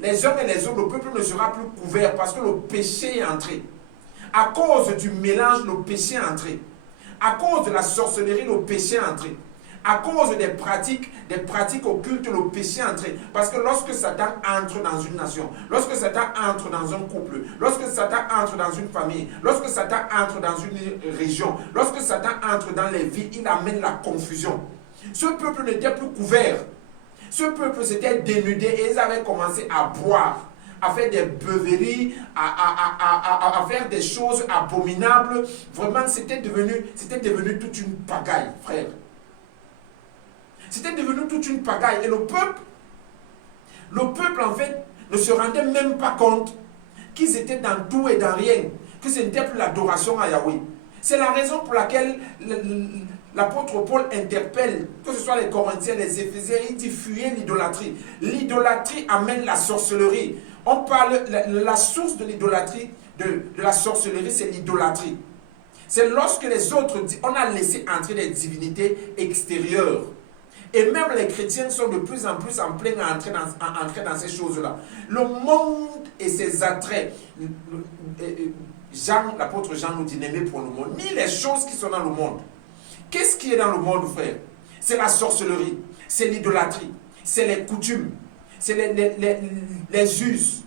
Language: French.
les uns et les autres, le peuple ne sera plus couvert parce que le péché est entré. À cause du mélange, le péché est entré. À cause de la sorcellerie, le péché est entré. À cause des pratiques occultes, le péché est entré. Parce que lorsque Satan entre dans une nation, lorsque Satan entre dans un couple, lorsque Satan entre dans une famille, lorsque Satan entre dans une région, lorsque Satan entre dans les vies, il amène la confusion. Ce peuple n'était plus couvert. Ce peuple s'était dénudé et ils avaient commencé à boire, à faire des beuveries, à faire des choses abominables. Vraiment, c'était devenu toute une pagaille, frère. C'était devenu toute une pagaille. Et le peuple en fait, ne se rendait même pas compte qu'ils étaient dans tout et dans rien, que ce n'était plus l'adoration à Yahweh. C'est la raison pour laquelle l'apôtre Paul interpelle, que ce soit les Corinthiens, les Éphésiens, il dit fuyez l'idolâtrie. L'idolâtrie amène la sorcellerie. On parle, la source de l'idolâtrie, de la sorcellerie, c'est l'idolâtrie. C'est lorsque les autres, on a laissé entrer des divinités extérieures. Et même les chrétiens sont de plus en plus en plein à entrer dans ces choses-là. Le monde et ses attraits. L'apôtre Jean nous dit n'aimez pour le monde, ni les choses qui sont dans le monde. Qu'est-ce qui est dans le monde, frère? C'est la sorcellerie, c'est l'idolâtrie, c'est les coutumes, c'est les us,